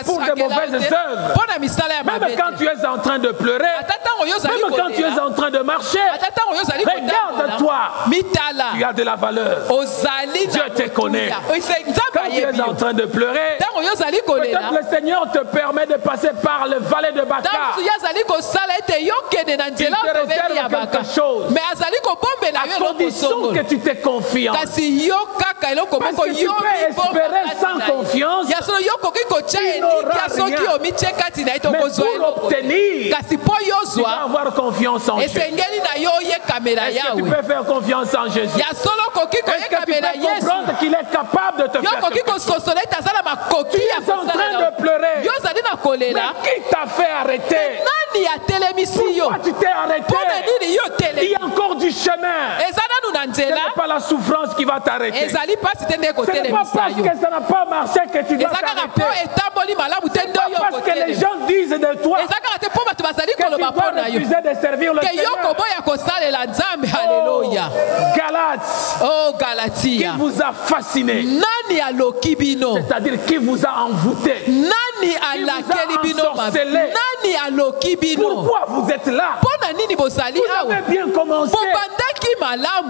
pour de mauvaises œuvres. Même quand tu es en train de pleurer, même quand tu es en train de marcher, regarde-toi. Tu as de la valeur. Dieu te connaît. Quand tu es en train de pleurer, peut-être le Seigneur te permet de passer par le valet de Baca. Il te réserve quelque chose, à condition que tu te confies. Parce que tu peux espérer sans confiance, tu n'auras rien. Mais pour l'obtenir, tu vas avoir confiance en Jésus. Est-ce que tu peux faire confiance en Jésus? Est-ce que tu peux comprendre qu'il est capable de te faire quelque chose? Tu es en train de pleurer. Mais qui t'a fait arrêter? Pourquoi tu t'es arrêté? Il y a encore du chemin. Ce n'est pas la souffrance qui va t'arrêter. Ce n'est pas parce que ça n'a pas marché que tu dois t'arrêter. Ce n'est pas parce que les gens disent de toi que tu dois refuser de servir le Seigneur. Galates, qui vous a fasciné, c'est-à-dire qui vous a envoûté, qui vous a ensorcelé. Pourquoi vous êtes là? Vous avez bien commencé.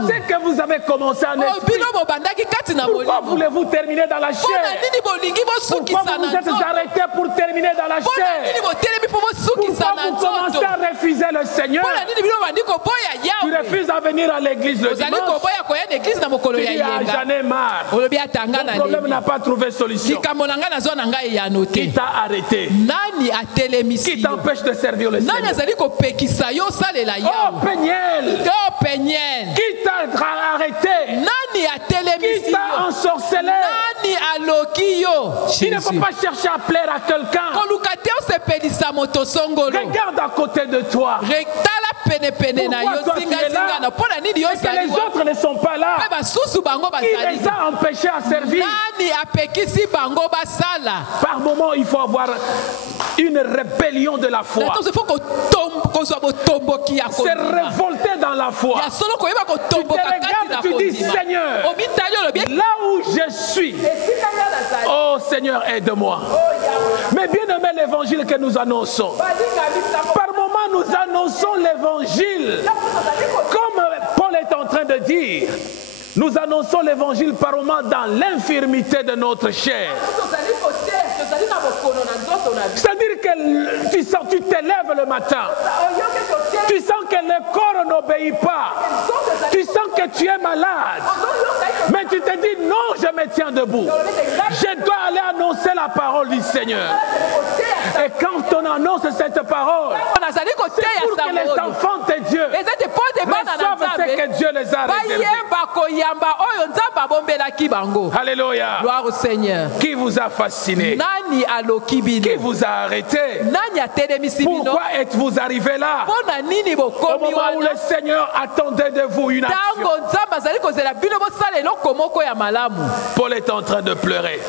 C'est que vous avez commencé en esprit. Pourquoi voulez-vous terminer dans la chair? Pourquoi vous vous êtes arrêté pour terminer dans la chair? Pourquoi vous commencez à refuser le Seigneur? Tu refuses à venir à l'église le dimanche. Tu dis, j'en ai marre. Mon problème n'a pas trouvé solution. Qui t'a arrêté? Qui t'empêche de servir le Seigneur? Oh Peniel! Qui t'a arrêté? Qui t'a ensorcelé? Il ne faut pas chercher à plaire à quelqu'un. Regarde à côté de toi. Pourquoi toi tu es là? Et que les autres ne sont pas là. Qui les a empêchés à servir? Par moment, il faut avoir une rébellion de la foi. C'est révolter dans la foi. Tu te regardes, tu dis Seigneur, là où je suis, oh Seigneur, aide-moi. Mais bien aimé l'évangile que nous annonçons, par moment nous annonçons l'évangile. Comme Paul est en train de dire, nous annonçons l'évangile par moment dans l'infirmité de notre chair. C'est-à-dire que tu te lèves le matin, tu sens que n'obéis pas. Tu sens que tu es malade. Mais tu te dis non, je me tiens debout. Je dois aller annoncer la parole du Seigneur. Et quand on annonce cette parole, c'est pour que les enfants de Dieu reçoivent ce que Dieu les a réservé. Alléluia. Gloire au Seigneur. Qui vous a fasciné? Qui vous a arrêté? Pourquoi êtes-vous arrivé là? Au moment où le Seigneur attendait de vous une action. Paul est en train de pleurer.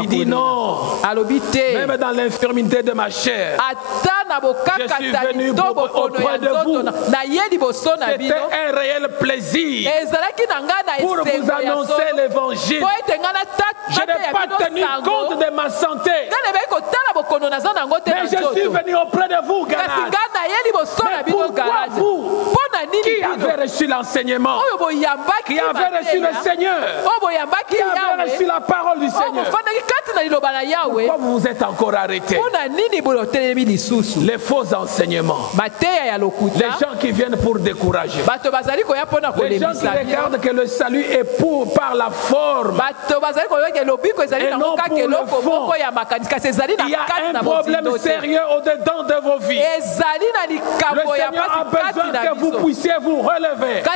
Il dit non. Même dans l'infirmité de ma chair, je suis venu auprès de vous. C'était un réel plaisir pour vous annoncer l'évangile. Je n'ai pas tenu compte de ma santé, mais je suis venu auprès de vous, Galate. Mais pourquoi vous, qui avez reçu l'enseignement, qui avez reçu le Seigneur, qui avez reçu la parole du Seigneur, pourquoi vous vous êtes encore arrêté? Les faux enseignements, les gens qui viennent pour décourager, les gens qui regardent que le salut est par la forme et non pour le fond. Il y a un problème sérieux au-dedans de vos vies. Le Seigneur a besoin que vous puissiez vous relever, que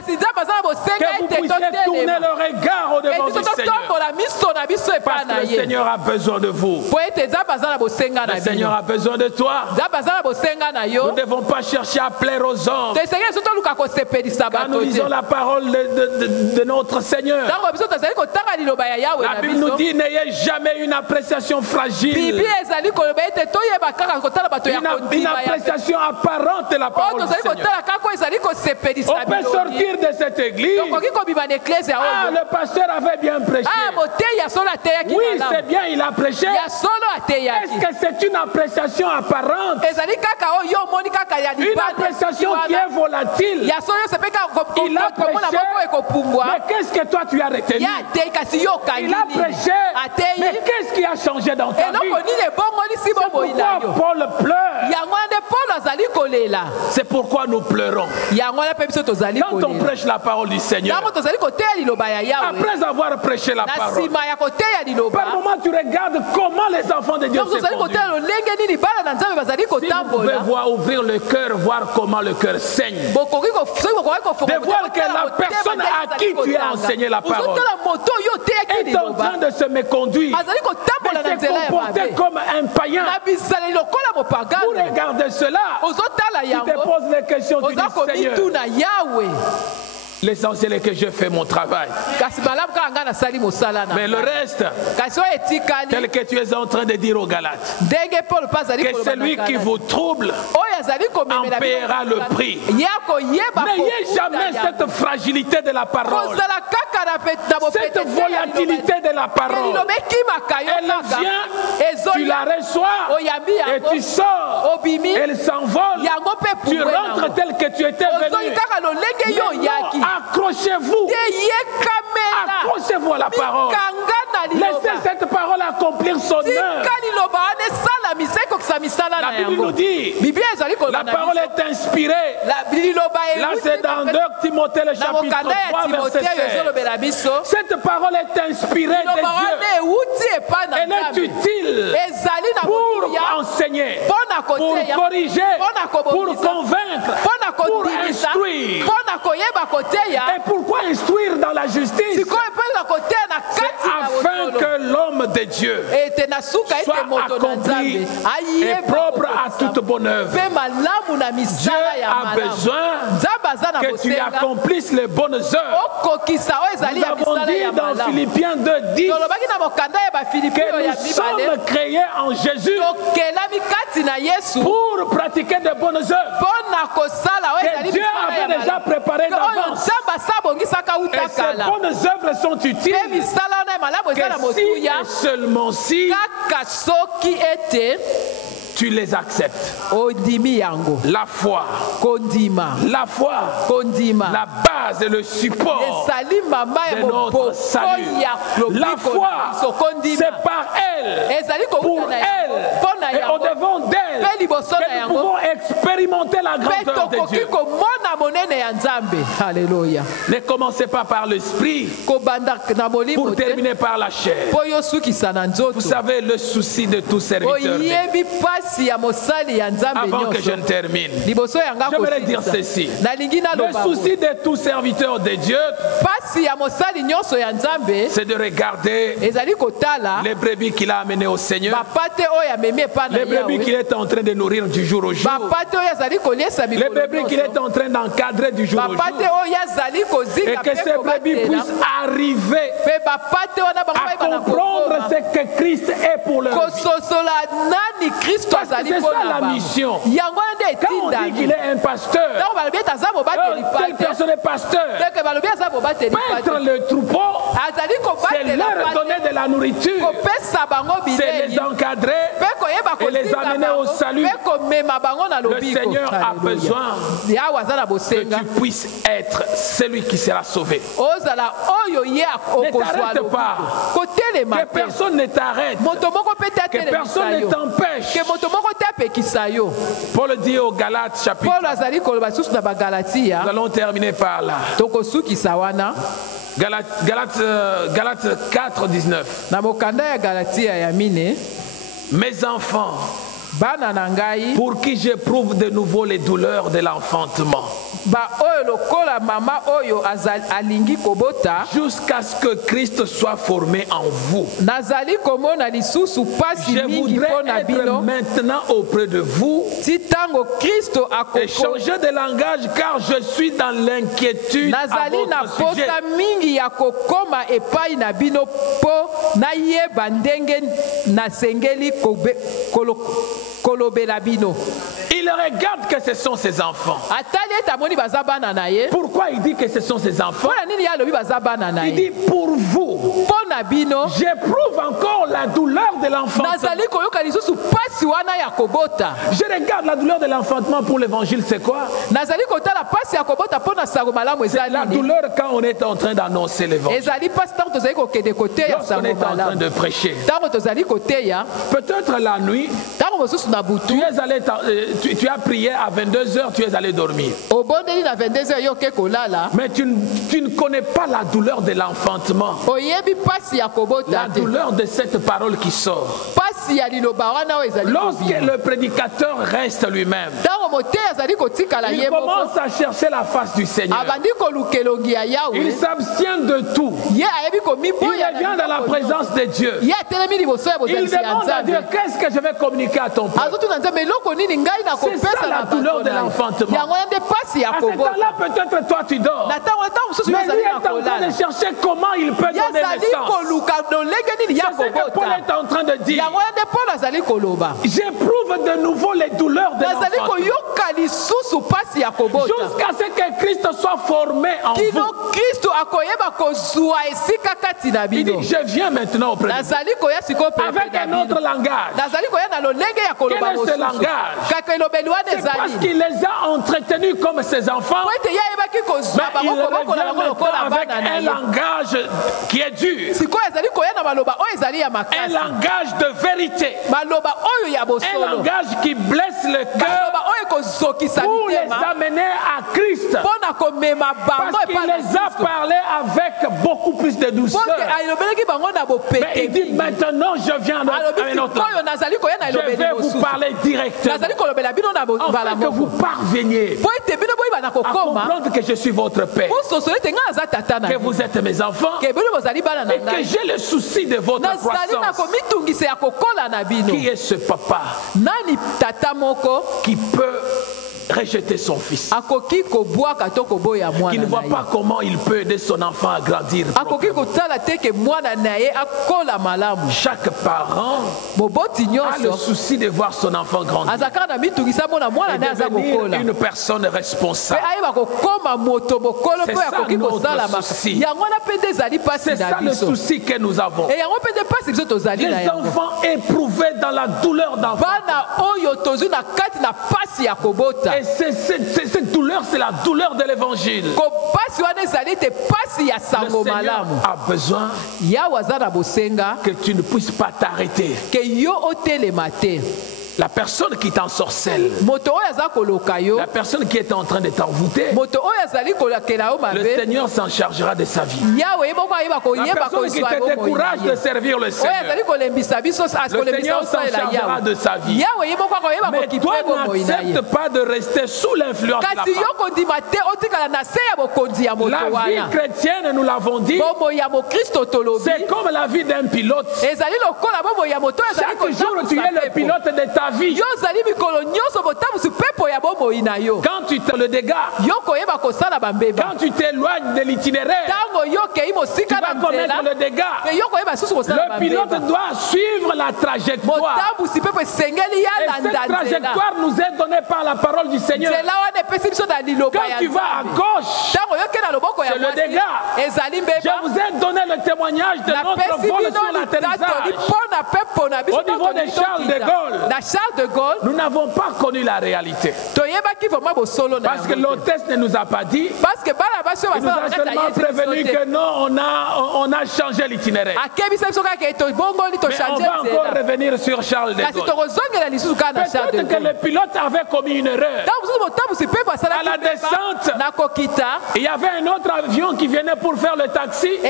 vous puissiez tourner le regard au-devant du Seigneur, parce que le Seigneur a besoin de vous. Le Seigneur a besoin de toi. Nous ne devons pas chercher à plaire aux hommes. Quand nous lisons la parole de notre Seigneur, la Bible nous dit n'ayez jamais une appréciation fragile, une appréciation apparente de la parole du Seigneur. On peut sortir de cette église. Ah, le pasteur avait bien prêché. Oui, c'est bien, il a prêché. Est-ce que c'est une appréciation apparente? Une appréciation qui est volatile. Il a prêché, mais qu'est-ce que toi tu as retenu? Il a prêché, mais qu'est-ce qui a changé dans ta vie? C'est pourquoi Paul pleure. C'est pourquoi nous pleurons. Quand on prêche la parole du Seigneur, après avoir prêché la parole, par moment tu regardes comment les enfants de Dieu se conduisent. Si vous pouvez voir, ouvrir le cœur, voir comment le cœur saigne, de voir que la personne à qui tu as enseigné la parole est en train de se méconduire, de se comporter comme un païen. Pour regarder cela, tu te poses les questions, tu dis Seigneur, l'essentiel est que je fais mon travail. Mais le reste, tel que tu es en train de dire aux Galates, que celui qui vous trouble en paiera le prix. N'ayez jamais cette fragilité de la parole, cette volatilité de la parole. Elle vient, tu la reçois et tu sors, elle s'envole, tu rentres tel que tu étais venu. Accrochez-vous. Accrochez-vous à la parole. Laissez cette parole accomplir son œuvre. La Bible nous dit, la parole est inspirée. Là, c'est dans 2 Timothée, le chapitre 3, verset 16. Cette parole est inspirée de Dieu. Elle est utile pour enseigner, pour corriger, pour convaincre, pour instruire. Et pourquoi instruire dans la justice? C'est afin que l'homme de Dieu soit accompli et propre à toute bonne œuvre. Dieu a besoin que tu accomplisses les bonnes œuvres. Nous avons dit dans Philippiens 2:10 que nous sommes créés en Jésus pour pratiquer de bonnes œuvres que Dieu avait déjà préparées d'avance. Et ces bonnes œuvres sont utiles que si et seulement si tu les acceptes. La foi, la base et le support de notre salut. La foi, c'est par elle, pour elle et au devant d'elle que nous pouvons expérimenter expérimenter la grandeur de Dieu. Alléluia. Ne commencez pas par l'esprit pour terminer par la chair. Vous savez le souci de tout serviteur. Avant que je ne termine, j'aimerais dire ceci. Le souci de tout serviteur de Dieu, c'est de regarder les brebis qu'il a amenées au Seigneur, les brebis qu'il est en train de nourrir du jour au jour, les brebis qu'il est en train d'encadrer du jour au jour, et que ces brebis puissent arriver à comprendre ce que Christ est pour leur vie. C'est ça la mission. Quand on dit qu'il est un pasteur, telle personne est pasteur, paître le troupeau, c'est leur donner de la nourriture, c'est les encadrer et les amener au salut. Le Seigneur a besoin que tu puisses être celui qui sera sauvé. Ne t'arrête pas, que personne ne t'arrête, que personne ne t'empêche. Paul dit au Galates chapitre, nous allons terminer par là. Galates 4, 19. Mes enfants, pour qui j'éprouve de nouveau les douleurs de l'enfantement, jusqu'à ce que Christ soit formé en vous. Je voudrais être maintenant auprès de vous et changer de langage, car je suis dans l'inquiétude à votre sujet. Il regarde que ce sont ses enfants. Pourquoi il dit que ce sont ses enfants? Il dit pour vous. J'éprouve encore la douleur de l'enfantement. Je regarde la douleur de l'enfantement pour l'évangile, c'est quoi? C'est la douleur quand on est en train d'annoncer l'évangile. Lorsqu'on est en train de prêcher. Peut-être la nuit, tu as prié à 22h, tu es allé dormir. Mais tu ne connais pas la douleur de l'enfantement. La douleur de cette parole qui sort. Lorsque le prédicateur reste lui-même, il commence à chercher la face du Seigneur. Il s'abstient de tout. Il revient dans la présence de Dieu. Il demande à Dieu, qu'est-ce que je vais communiquer à ton peuple? C'est ça la douleur de l'enfantement. À ce temps-là, peut-être toi tu dors. Mais lui est en train de chercher comment il peut donner naissance. C'est ce que Paul est en train de dire. J'éprouve de nouveau les douleurs de l'enfantement. Jusqu'à ce que Christ soit formé en vous. Il dit, je viens maintenant auprès de vous. Avec un autre langage. Quel est ce langage? C'est parce qu'il les a entretenus comme ses enfants. Mais il revient maintenant avec un langage qui est dur. Un langage de vérité. Un langage qui blesse le cœur pour les amener à Christ. Parce qu'il les a parlé avec beaucoup plus de douceur. Mais il dit maintenant je viens avec un autre. Je vais vous parler directement. Afin que vous parveniez à comprendre que je suis votre Père, que vous êtes mes enfants et que j'ai le souci de votre croissance. Qui est ce papa qui peut rejeter son fils, qui ne voit pas comment il peut aider son enfant à grandir? Chaque parent a le souci de voir son enfant grandir et devenir une personne responsable. C'est ça notre souci. C'est ça le souci que nous avons. Les enfants éprouvés dans la douleur d'enfant. Et cette douleur, c'est la douleur de l'évangile. Le Seigneur a besoin que tu ne puisses pas t'arrêter. La personne qui t'ensorcelle. La personne qui est en train de t'envoûter. Le Seigneur s'en chargera de sa vie. La personne qui te décourage de servir le Seigneur. Le Seigneur s'en chargera de sa vie. Mais toi, n'accepte pas de rester sous l'influence de la parole. La vie chrétienne, nous l'avons dit, c'est comme la vie d'un pilote. Chaque jour, tu es le pilote de ta vie. Quand tu te le dégâts, quand tu t'éloignes de l'itinéraire, tu vas commettre le dégât. Le pilote doit suivre la trajectoire. Et cette trajectoire nous est donnée par la parole du Seigneur. Quand tu vas à gauche, c'est le dégât. Je vous ai donné le témoignage de notre vol sur l'atterrissage. Au niveau de Charles de Gaulle, nous n'avons pas connu la réalité. Parce que l'hôtesse ne nous a pas dit. Elle nous a seulement prévenu que non, on a changé l'itinéraire. Mais on va encore revenir sur Charles de Gaulle. Peut-être que le pilote avait commis une erreur. À la descente, il y avait un autre avion qui venait pour faire le taxi. On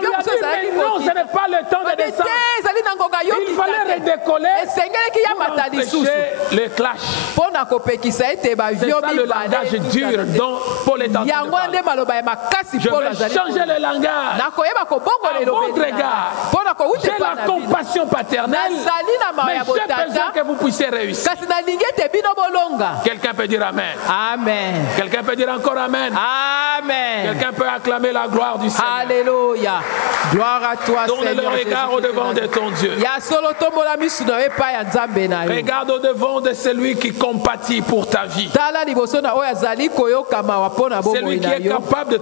lui a dit, mais non, ce n'est pas le temps de descendre. Il fallait redécoller pour empêcher le clash. C'est ça le langage dur dont Paul est en train de parler. Je vais changer le langage à votre égard. J'ai la compassion paternelle, mais j'ai besoin que vous puissiez réussir. Quelqu'un peut dire Amen. Amen. Quelqu'un peut dire encore Amen. Amen. Quelqu'un peut acclamer la gloire du Seigneur. Alléluia. Gloire à toi, Seigneur. Tourne le regard au devant de ton Dieu. Regarde au devant de celui qui compatit pour ta vie. Celui qui est capable de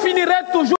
finirait toujours